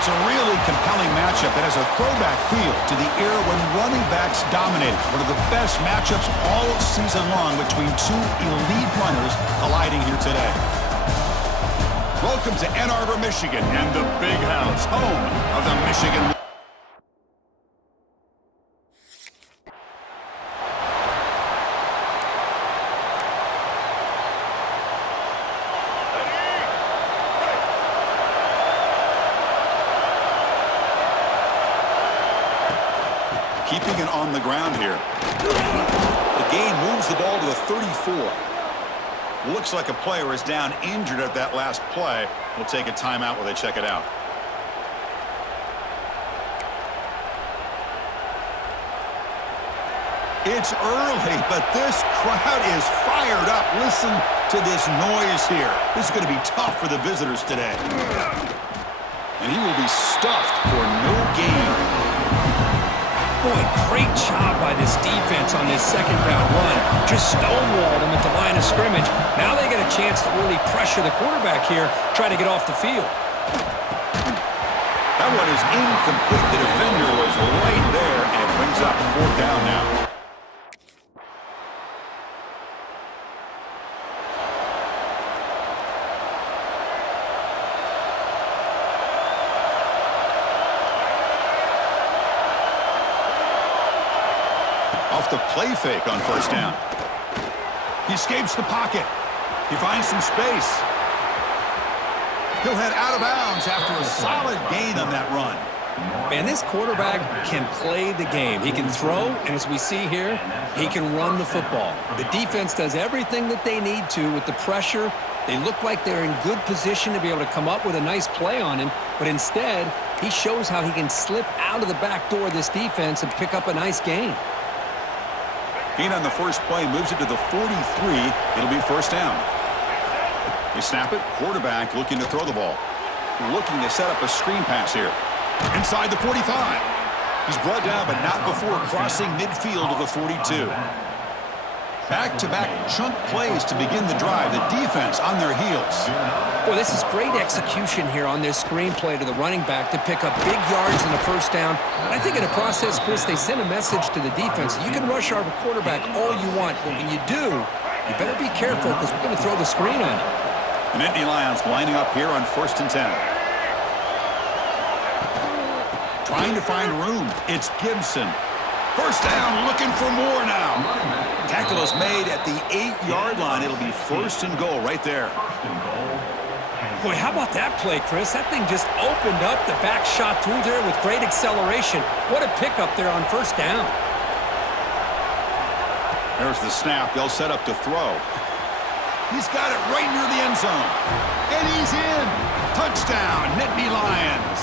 It's a really compelling matchup that has a throwback feel to the era when running backs dominated. One of the best matchups all season long between two elite runners colliding here today. Welcome to Ann Arbor, Michigan, and the Big House, home of the Michigan. Keeping it on the ground here. The game moves the ball to the 34. Looks like a player is down injured at that last play. We'll take a timeout while they check it out. It's early, but this crowd is fired up. Listen to this noise here. This is going to be tough for the visitors today. And he will be stuffed for no gain. Boy, great job by this defense on this second down run. Just stonewalled him at the line of scrimmage. Now they get a chance to really pressure the quarterback here, try to get off the field. That one is incomplete. The defender was right there, and it brings up 4th down now. Off the play fake on 1st down. He escapes the pocket. He finds some space. He'll head out of bounds after a solid gain on that run. Man, this quarterback can play the game. He can throw, and as we see here, he can run the football. The defense does everything that they need to with the pressure. They look like they're in good position to be able to come up with a nice play on him, but instead, he shows how he can slip out of the back door of this defense and pick up a nice gain. Gain on the first play moves it to the 43. It'll be 1st down. They snap it. Quarterback looking to throw the ball. Looking to set up a screen pass here. Inside the 45. He's brought down, but not before crossing midfield of the 42. Back-to-back chunk plays to begin the drive. The defense on their heels. Boy, this is great execution here on this screen play to the running back to pick up big yards in the 1st down. And I think in the process, Chris, they send a message to the defense. You can rush our quarterback all you want, but when you do, you better be careful because we're going to throw the screen on you. The Nittany Lions lining up here on 1st and 10. Trying to find room. It's Gibson. 1st down, looking for more now. Tackle is made at the 8-yard line. It'll be 1st and goal right there. Boy, how about that play, Chris? That thing just opened up the back shot through there with great acceleration. What a pickup there on 1st down. There's the snap. They'll set up to throw. He's got it right near the end zone. And he's in. Touchdown, Nittany Lions.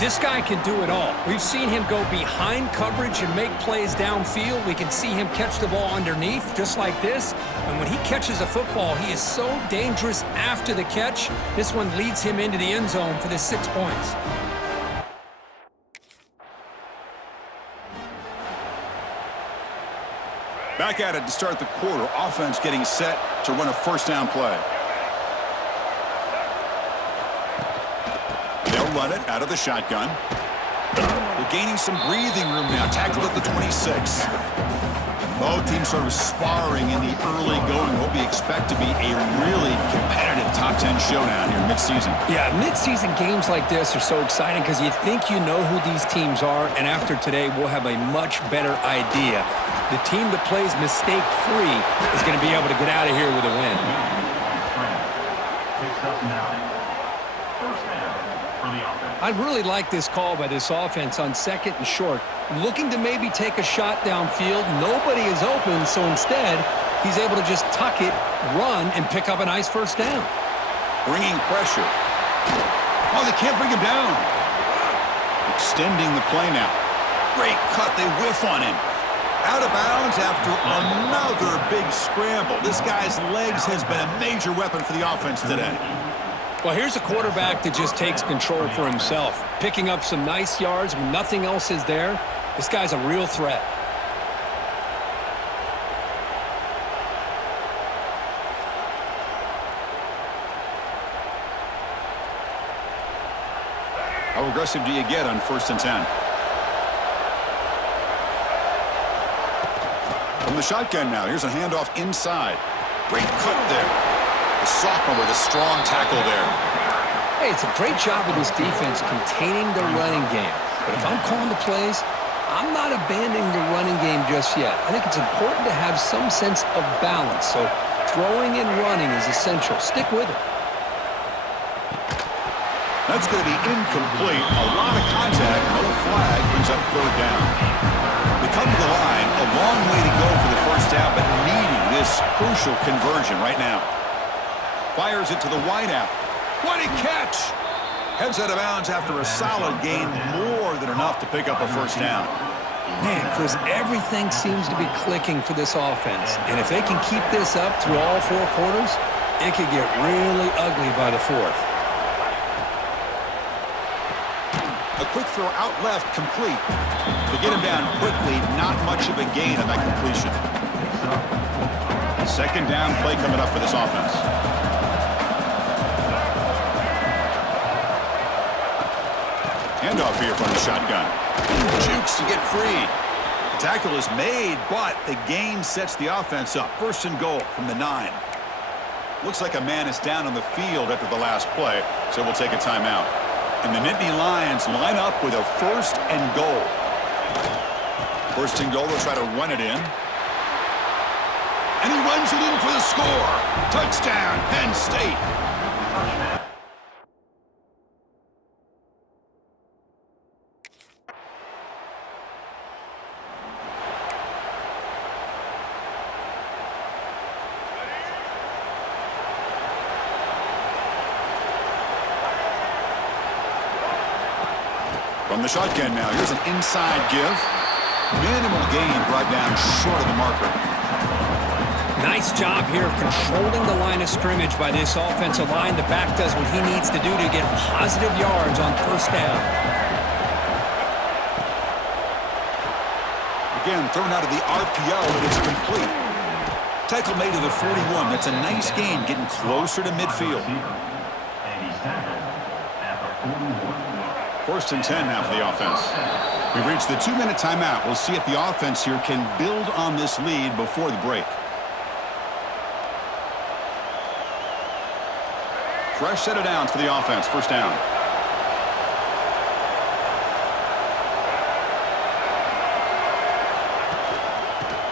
This guy can do it all. We've seen him go behind coverage and make plays downfield. We can see him catch the ball underneath, just like this. And when he catches a football, he is so dangerous after the catch. This one leads him into the end zone for the 6 points. Back at it to start the quarter. Offense getting set to run a 1st down play. They'll run it out of the shotgun. They're gaining some breathing room now. Tackled at the 26. Both teams sort of sparring in the early going. What we expect to be a really competitive top 10 showdown here mid-season. Yeah, mid-season games like this are so exciting because you think you know who these teams are, and after today, we'll have a much better idea. The team that plays mistake-free is going to be able to get out of here with a win. I really like this call by this offense on 2nd and short. Looking to maybe take a shot downfield. Nobody is open, so instead, he's able to just tuck it, run, and pick up a nice 1st down. Bringing pressure. Oh, they can't bring him down. Extending the play now. Great cut. They whiff on him. Out of bounds after another big scramble. This guy's legs has been a major weapon for the offense today. Well, here's a quarterback that just takes control for himself, picking up some nice yards when nothing else is there. This guy's a real threat. How aggressive do you get on 1st and 10? From the shotgun now, here's a handoff inside. Great cut there. The sophomore with a strong tackle there. Hey, it's a great job of this defense containing the running game. But if I'm calling the plays, I'm not abandoning the running game just yet. I think it's important to have some sense of balance. So throwing and running is essential. Stick with it. That's going to be incomplete. A lot of contact. No flag. Brings up 3rd down. They come to the line. A long way to go for the 1st down, but needing this crucial conversion right now. Fires it to the wideout. What a catch! Heads out of bounds after a solid gain. More than enough to pick up a 1st down. Man, Chris, everything seems to be clicking for this offense. And if they can keep this up through all 4 quarters, it could get really ugly by the 4th. A quick throw out left, complete. To get him down quickly, not much of a gain on that completion. 2nd down play coming up for this offense. Handoff here from the shotgun. Jukes to get free. The tackle is made, but the gain sets the offense up. 1st and goal from the 9. Looks like a man is down on the field after the last play, so we'll take a timeout. And the Nittany Lions line up with a 1st and goal. 1st and goal, they'll try to run it in. And he runs it in for the score. Touchdown, Penn State. From the shotgun now, here's an inside give. Minimal gain brought down short of the marker. Nice job here of controlling the line of scrimmage by this offensive line. The back does what he needs to do to get positive yards on 1st down. Again, thrown out of the RPO, but it's complete. Tackle made to the 41. That's a nice gain, getting closer to midfield. 1st and 10 now for the offense. We've reached the 2-minute timeout. We'll see if the offense here can build on this lead before the break. Fresh set of downs for the offense. 1st down.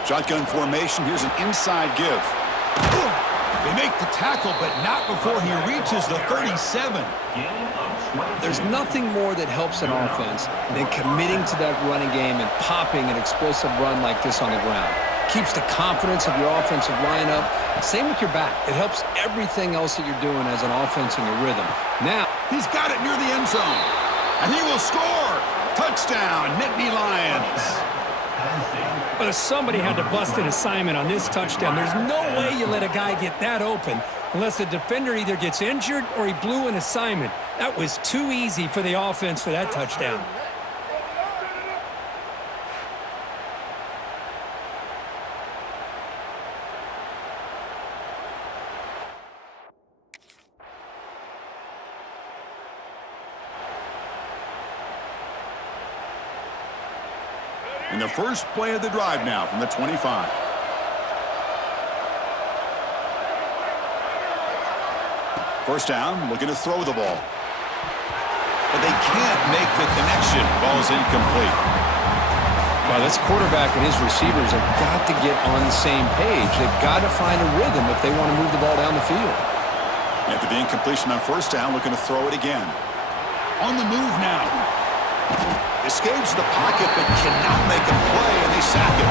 Shotgun formation. Here's an inside give. They make the tackle, but not before he reaches the 37. There's nothing more that helps an offense than committing to that running game and popping an explosive run like this on the ground. Keeps the confidence of your offensive line up. Same with your back. It helps everything else that you're doing as an offense in your rhythm. Now, he's got it near the end zone. And he will score. Touchdown, Nittany Lions. But if somebody had to bust an assignment on this touchdown, there's no way you let a guy get that open unless the defender either gets injured or he blew an assignment. That was too easy for the offense for that touchdown. In the first play of the drive now from the 25. First down, looking to throw the ball. But they can't make the connection. Ball's incomplete. Well, this quarterback and his receivers have got to get on the same page. They've got to find a rhythm if they want to move the ball down the field. After the incompletion on 1st down, looking to throw it again. On the move now. Escapes the pocket, but cannot make a play, and they sack it.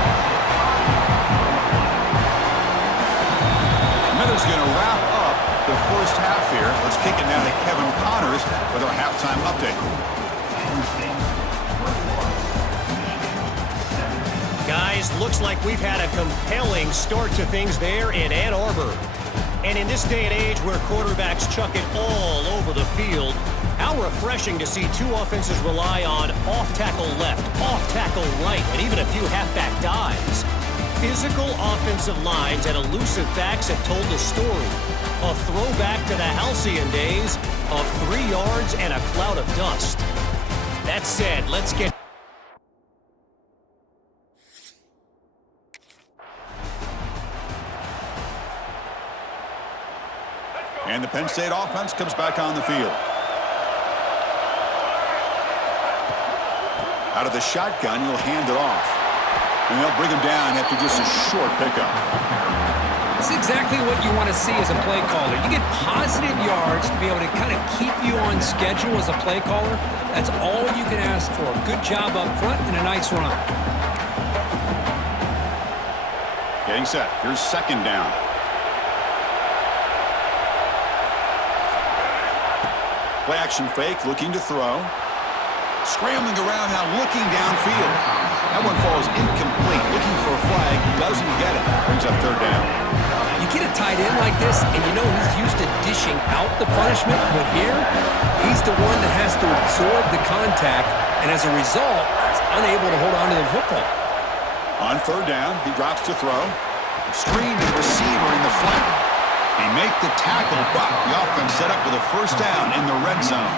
Miller's going to wrap up the first half here. Let's kick it down to Kevin Connors with our halftime update. Guys, looks like we've had a compelling start to things there in Ann Arbor. And in this day and age where quarterbacks chuck it all over the field, how refreshing to see two offenses rely on off-tackle left, off-tackle right, and even a few halfback dives. Physical offensive lines and elusive backs have told the story. A throwback to the halcyon days of 3 yards and a cloud of dust. That said, let's get... And the Penn State offense comes back on the field. Out of the shotgun, he'll hand it off. And they'll bring him down after just a short pickup. It's exactly what you want to see as a play caller. You get positive yards to be able to kind of keep you on schedule as a play caller. That's all you can ask for. Good job up front and a nice run. Getting set. Here's second down. Play action fake, looking to throw. Scrambling around now, looking downfield. That one falls incomplete. Looking for a flag, doesn't get it. Brings up third down. You get a tight end like this, and you know he's used to dishing out the punishment, but here, he's the one that has to absorb the contact, and as a result, he's unable to hold on to the football. On third down, he drops to throw. Screen to receiver in the flat. They make the tackle, but the offense set up with a first down in the red zone.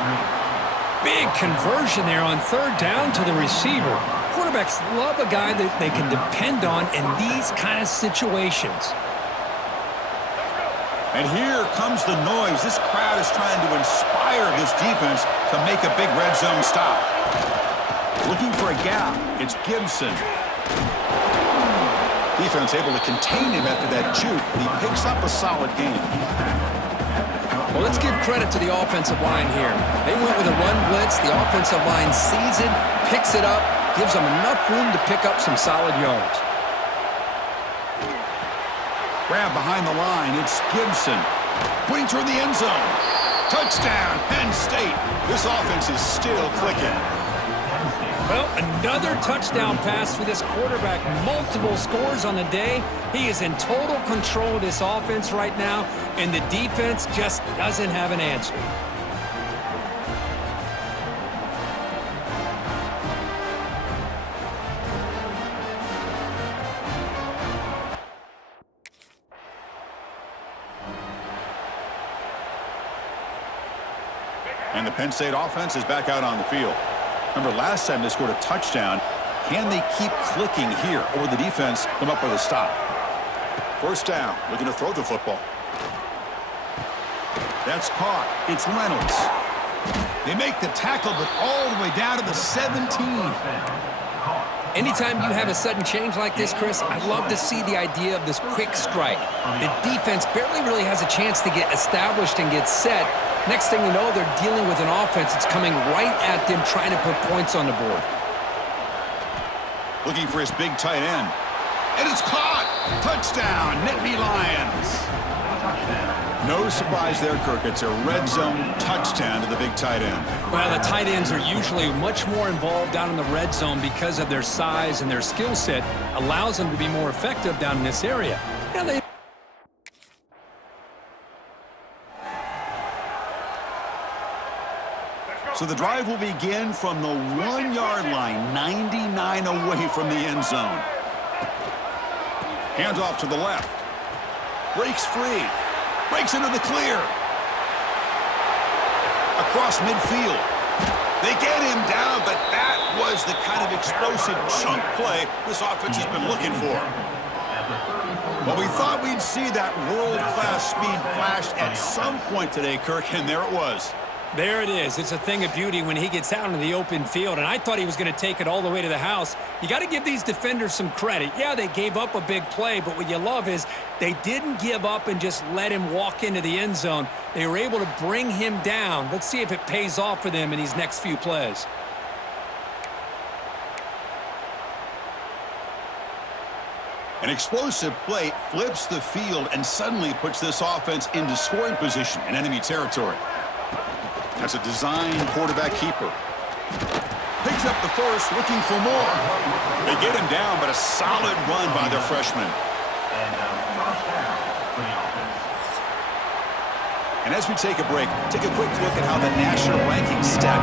Big conversion there on third down to the receiver. Quarterbacks love a guy that they can depend on in these kind of situations. And here comes the noise. This crowd is trying to inspire this defense to make a big red zone stop. Looking for a gap. It's Gibson. Defense able to contain him after that juke, but he picks up a solid gain. Well, let's give credit to the offensive line here. They went with a run blitz. The offensive line sees it, picks it up, gives them enough room to pick up some solid yards. Grab behind the line. It's Gibson. Putting toward the end zone. Touchdown, Penn State. This offense is still clicking. Well, another touchdown pass for this quarterback. Multiple scores on the day. He is in total control of this offense right now, and the defense just doesn't have an answer. And the Penn State offense is back out on the field. Remember, last time they scored a touchdown. Can they keep clicking here, or will the defense come up with a stop? First down, looking to throw the football. That's caught. It's Reynolds. They make the tackle, but all the way down to the 17. Anytime you have a sudden change like this, Chris, I love to see the idea of this quick strike. The defense barely really has a chance to get established and get set. Next thing you know, they're dealing with an offense that's coming right at them, trying to put points on the board. Looking for his big tight end. And it's caught! Touchdown, Nittany Lions! No surprise there, Kirk. It's a red zone touchdown to the big tight end. Well, the tight ends are usually much more involved down in the red zone because of their size and their skill set. Allows them to be more effective down in this area. Now they So the drive will begin from the 1-yard line, 99 away from the end zone. Hands off to the left. Breaks free. Breaks into the clear. Across midfield. They get him down, but that was the kind of explosive chunk play this offense has been looking for. Well, we thought we'd see that world-class speed flash at some point today, Kirk, and there it was. There it is. It's a thing of beauty when he gets out into the open field, and I thought he was going to take it all the way to the house. You got to give these defenders some credit. Yeah, they gave up a big play, but what you love is they didn't give up and just let him walk into the end zone. They were able to bring him down. Let's see if it pays off for them in these next few plays. An explosive play flips the field and suddenly puts this offense into scoring position in enemy territory. That's a design quarterback keeper. Picks up the first, looking for more. They get him down, but a solid run by their freshman. And as we take a break, take a quick look at how the national rankings stack